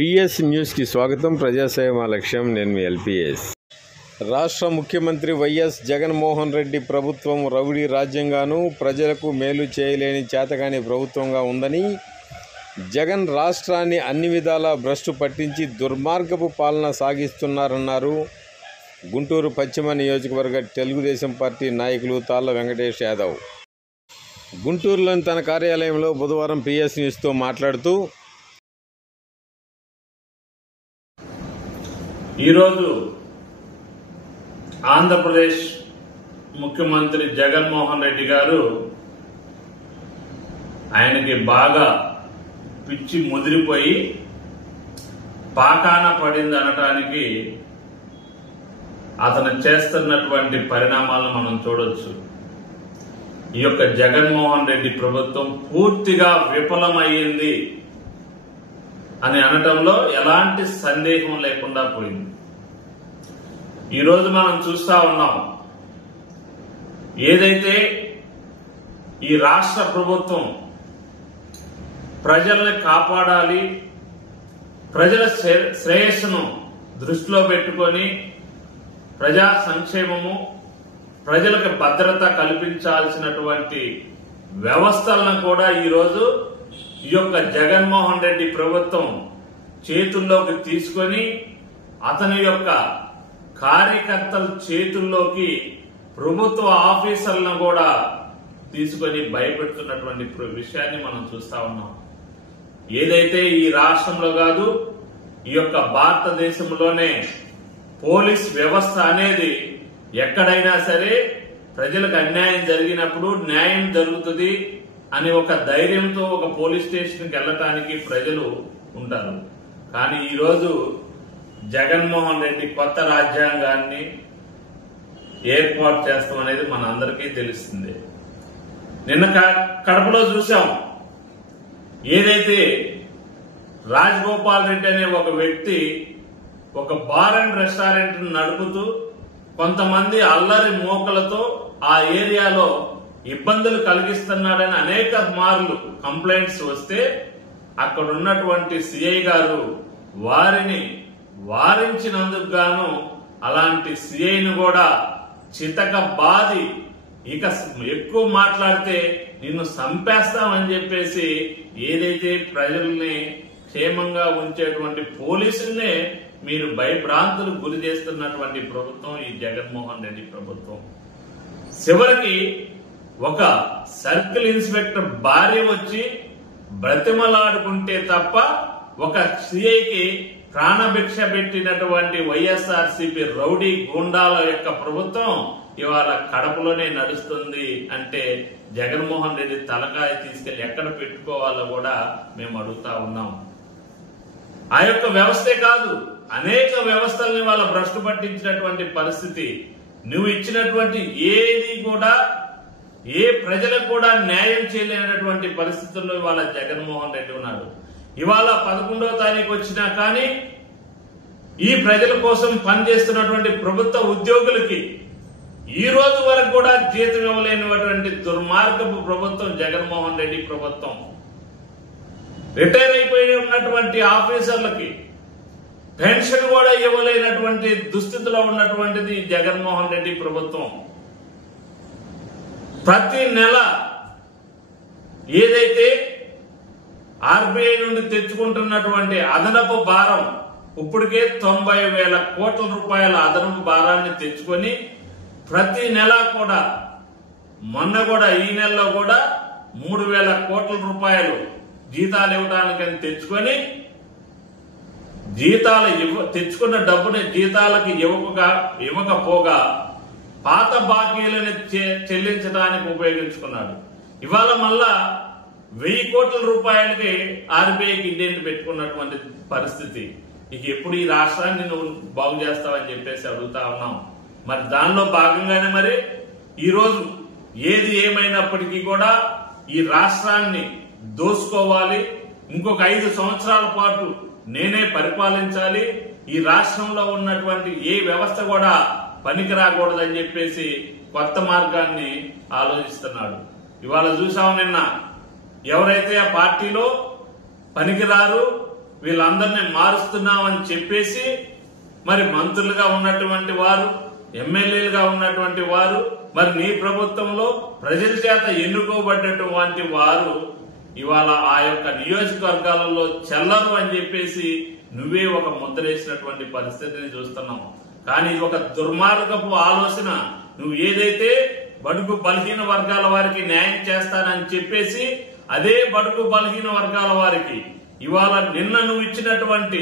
PS news కి స్వాగతం. ప్రజాసేవ మా లక్ష్యం. నేను మీ ఎల్పిఎస్. రాష్ట్ర ముఖ్యమంత్రి వైఎస్ జగన్మోహన్ రెడ్డి ప్రభుత్వం రౌడీ రాజ్యంగాను, ప్రజలకు మేలు చేయలేని చేతగాని ప్రభుత్వంగా ఉందని, జగన్ రాష్ట్రాన్ని అన్ని విధాలా భ్రష్టు పట్టించి దుర్మార్గపు పాలన సాగిస్తున్నారన్నారు గుంటూరు పశ్చిమ నియోజకవర్గ తెలుగుదేశం పార్టీ నాయకులు తాళ్ల వెంకటేష్ యాదవ్. గుంటూరులోని తన కార్యాలయంలో బుధవారం పిఎస్ న్యూస్తో మాట్లాడుతూ, ఈరోజు ఆంధ్రప్రదేశ్ ముఖ్యమంత్రి జగన్మోహన్ రెడ్డి గారు ఆయనకి బాగా పిచ్చి ముదిరిపోయి పాకాన పడింది అనటానికి అతను చేస్తున్నటువంటి పరిణామాలను మనం చూడొచ్చు. ఈ యొక్క జగన్మోహన్ రెడ్డి ప్రభుత్వం పూర్తిగా విఫలమయ్యింది అని అనటంలో ఎలాంటి సందేహం లేకుండా పోయింది. ఈరోజు మనం చూస్తా ఉన్నాం, ఏదైతే ఈ రాష్ట్ర ప్రభుత్వం ప్రజల్ని కాపాడాలి, ప్రజల శ్రేయస్సును దృష్టిలో పెట్టుకొని ప్రజా సంక్షేమము, ప్రజలకు భద్రత కల్పించాల్సినటువంటి వ్యవస్థలను కూడా ఈరోజు ఈ యొక్క జగన్మోహన్ రెడ్డి ప్రభుత్వం చేతుల్లోకి తీసుకొని అతని యొక్క కార్యకర్తల చేతుల్లోకి ప్రభుత్వ ఆఫీసర్లను కూడా తీసుకొని భయపెడుతున్నటువంటి విషయాన్ని మనం చూస్తా ఉన్నాం. ఏదైతే ఈ రాష్ట్రంలో కాదు, ఈ యొక్క భారతదేశంలోనే పోలీస్ వ్యవస్థ అనేది ఎక్కడైనా సరే ప్రజలకు అన్యాయం జరిగినప్పుడు న్యాయం జరుగుతుంది అని ఒక ధైర్యంతో ఒక పోలీస్ స్టేషన్కి వెళ్ళటానికి ప్రజలు ఉంటారు. కానీ ఈరోజు జగన్మోహన్ రెడ్డి కొత్త రాజ్యాంగాన్ని ఏర్పాటు చేస్తాం అనేది మన అందరికీ తెలుస్తుంది. నిన్న కడపలో చూసాం, ఏదైతే రాజగోపాల్ రెడ్డి అనే ఒక వ్యక్తి ఒక బార్ అండ్ రెస్టారెంట్ నడుపుతూ కొంతమంది అల్లరి మోకలతో ఆ ఏరియాలో ఇబ్బందులు కలిగిస్తున్నాడని అనేక మార్లు కంప్లైంట్స్ వస్తే అక్కడ ఉన్నటువంటి సిఐ గారు వారిని వారించినందుకు గాను అలాంటి సిఐని కూడా చితక బాది, ఇక ఎక్కువ మాట్లాడితే నిన్ను చంపేస్తామని చెప్పేసి ఏదైతే ప్రజల్ని క్షేమంగా ఉంచేటువంటి పోలీసుల్నే మీరు భయభ్రాంతులకు గురి చేస్తున్నటువంటి ప్రభుత్వం ఈ జగన్మోహన్ రెడ్డి ప్రభుత్వం. చివరికి ఒక సర్కిల్ ఇన్స్పెక్టర్ భార్య వచ్చి బ్రతిమలాడుకుంటే తప్ప ఒక సిఐకి ప్రాణభిక్ష పెట్టినటువంటి వైఎస్ఆర్సీపీ రౌడీ గూండాల యొక్క ప్రభుత్వం ఇవాళ కడపలోనే నడుస్తుంది అంటే జగన్మోహన్ రెడ్డి తలకాయ తీసుకెళ్లి ఎక్కడ పెట్టుకోవాలో కూడా మేము అడుగుతా ఉన్నాం. ఆ యొక్క వ్యవస్థే కాదు, అనేక వ్యవస్థల్ని వాళ్ళ భ్రష్టు పట్టించినటువంటి పరిస్థితి. నువ్వు ఇచ్చినటువంటి ఏది కూడా ఏ ప్రజలకు కూడా న్యాయం చేయలేనటువంటి పరిస్థితుల్లో ఇవాళ జగన్మోహన్ రెడ్డి ఉన్నాడు. ఇవాళ 11వ తారీఖు వచ్చినా కానీ ఈ ప్రజల కోసం పనిచేస్తున్నటువంటి ప్రభుత్వ ఉద్యోగులకి ఈ రోజు వరకు కూడా జీతం ఇవ్వలేనటువంటి దుర్మార్గపు ప్రభుత్వం జగన్మోహన్ రెడ్డి ప్రభుత్వం. రిటైర్ అయిపోయి ఉన్నటువంటి ఆఫీసర్లకి పెన్షన్ కూడా ఇవ్వలేనటువంటి దుస్థితిలో ఉన్నటువంటిది జగన్మోహన్ రెడ్డి ప్రభుత్వం. ప్రతి నెల ఏదైతే ఆర్బీఐ నుండి తెచ్చుకుంటున్నటువంటి అదనపు భారం ఇప్పటికే 90,000 కోట్ల రూపాయల అదనపు భారాన్ని తెచ్చుకొని ప్రతి నెల కూడా మొన్న కూడా ఈ నెలలో కూడా 3,000 కోట్ల రూపాయలు జీతాలు ఇవ్వడానికని తెచ్చుకొని తెచ్చుకున్న డబ్బుని జీతాలకు ఇవ్వకపోగా పాత బాకీలను చెల్లించడానికి ఉపయోగించుకున్నాడు. ఇవాళ మళ్ళా 1,000 కోట్ల రూపాయలకి ఆర్బీఐకి ఇండియన్ పెట్టుకున్నటువంటి పరిస్థితి. ఇక ఎప్పుడు ఈ రాష్ట్రాన్ని నువ్వు బాగు చేస్తావని చెప్పేసి అడుగుతా ఉన్నాం. మరి దానిలో భాగంగానే మరి ఈరోజు ఏది ఏమైనప్పటికీ కూడా ఈ రాష్ట్రాన్ని దోసుకోవాలి, ఇంకొక 5 సంవత్సరాల పాటు నేనే పరిపాలించాలి, ఈ రాష్ట్రంలో ఉన్నటువంటి ఏ వ్యవస్థ కూడా పనికి రాకూడదని చెప్పేసి కొత్త మార్గాన్ని ఆలోచిస్తున్నాడు. ఇవాళ చూసాం, నిన్న ఎవరైతే ఆ పార్టీలో పనికిరారు, వీళ్ళందరినీ మారుస్తున్నామని చెప్పేసి మరి మంత్రులుగా ఉన్నటువంటి వారు, ఎమ్మెల్యేలుగా ఉన్నటువంటి వారు, మరి నీ ప్రభుత్వంలో ప్రజల చేత ఎన్నుకోబడ్డటువంటి వారు ఇవాళ ఆ యొక్క నియోజకవర్గాలలో చెల్లరు అని చెప్పేసి నువ్వే ఒక ముద్రేసినటువంటి పరిస్థితిని చూస్తున్నావు. కానీ ఇది ఒక దుర్మార్గపు ఆలోచన. నువ్వు ఏదైతే బడుగు బలహీన వర్గాల వారికి న్యాయం చేస్తానని చెప్పేసి అదే బడుగు బలహీన వర్గాల వారికి ఇవాళ నిన్న నువ్వు ఇచ్చినటువంటి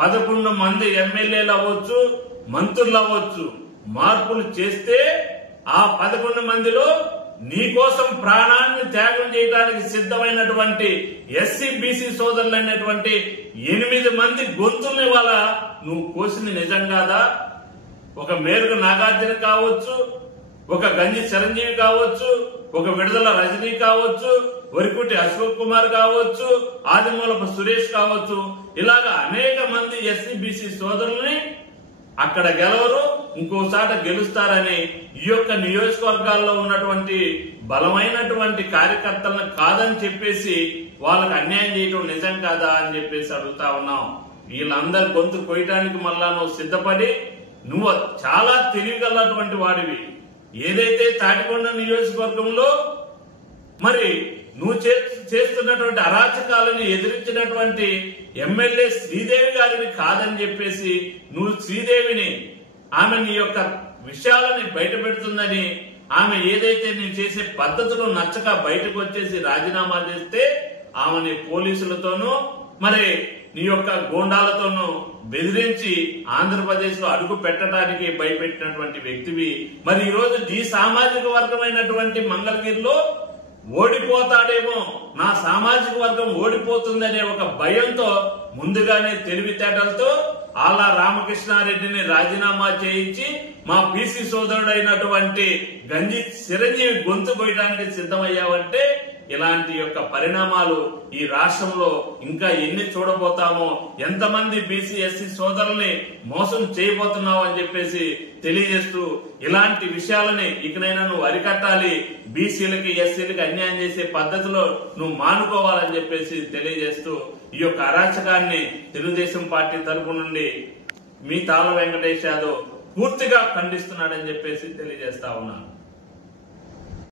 11 మంది ఎమ్మెల్యేలు అవ్వచ్చు, మంత్రులు అవ్వచ్చు, మార్పులు చేస్తే ఆ 11 మందిలో నీ కోసం ప్రాణాన్ని త్యాగం చేయడానికి సిద్ధమైనటువంటి ఎస్సీ బీసీ సోదరులు అనేటువంటి 8 మంది గొంతుల్ని ఇవాళ నువ్వు కోసింది నిజం కాదా? ఒక మేరుగు నాగార్జున కావచ్చు, ఒక గంజి చిరంజీవి కావచ్చు, ఒక విడుదల రజనీ కావచ్చు, వరికుటి అశోక్ కుమార్ కావచ్చు, ఆదిమూలపు సురేష్ కావచ్చు, ఇలాగా అనేక మంది ఎస్సీ బీసీ సోదరుల్ని అక్కడ గెలవరు, ఇంకోసాట గెలుస్తారని ఈ యొక్క నియోజకవర్గాల్లో ఉన్నటువంటి బలమైనటువంటి కార్యకర్తలను కాదని చెప్పేసి వాళ్ళకి అన్యాయం చేయటం నిజం కాదా అని చెప్పేసి అడుగుతా ఉన్నాం. వీళ్ళందరి గొంతు కొయ్యటానికి మళ్ళా నువ్వు సిద్ధపడి నువ్వు చాలా తెలియగలటువంటి వాడివి. ఏదైతే తాటికొండ నియోజకవర్గంలో మరి నువ్వు చేస్తున్నటువంటి అరాచకాలను ఎదిరించినటువంటి ఎమ్మెల్యే శ్రీదేవి గారిని కాదని చెప్పేసి నువ్వు శ్రీదేవిని ఆమె నీ యొక్క విషయాలని బయట పెడుతుందని, ఆమె ఏదైతే నీ చేసే పద్ధతులు నచ్చక బయటకు వచ్చేసి రాజీనామా చేస్తే ఆమెని పోలీసులతోనూ మరి నీ యొక్క గోండాలతోనూ బెదిరించి ఆంధ్రప్రదేశ్ లో అడుగు పెట్టడానికి భయపెట్టినటువంటి వ్యక్తివి. మరి ఈ రోజు నీ సామాజిక వర్గమైనటువంటి మంగళగిరిలో ఓడిపోతాడేమో, నా సామాజిక వర్గం ఓడిపోతుందనే ఒక భయంతో ముందుగానే తెలివితేటలతో ఆలా రామకృష్ణారెడ్డిని రాజీనామా చేయించి మా బీసీ సోదరుడైనటువంటి గంజి చిరంజీవి గొంతు కొయ్యడానికి సిద్ధమయ్యావంటే ఇలాంటి యొక్క పరిణామాలు ఈ రాష్ట్రంలో ఇంకా ఎన్ని చూడబోతామో, ఎంతమంది బీసీ ఎస్సీ సోదరుల్ని మోసం చేయబోతున్నావు అని చెప్పేసి తెలియజేస్తూ ఇలాంటి విషయాలని ఇకనైనా నువ్వు అరికట్టాలి, బీసీలకి ఎస్సీలకి అన్యాయం చేసే పద్ధతిలో నువ్వు మానుకోవాలని చెప్పేసి తెలియజేస్తూ ఈ యొక్క అరాచకాన్ని తెలుగుదేశం పార్టీ తరపు నుండి మీ తాళ్ళ వెంకటేష్ యాదవ్ పూర్తిగా ఖండిస్తున్నాడని చెప్పేసి తెలియజేస్తా ఉన్నాను.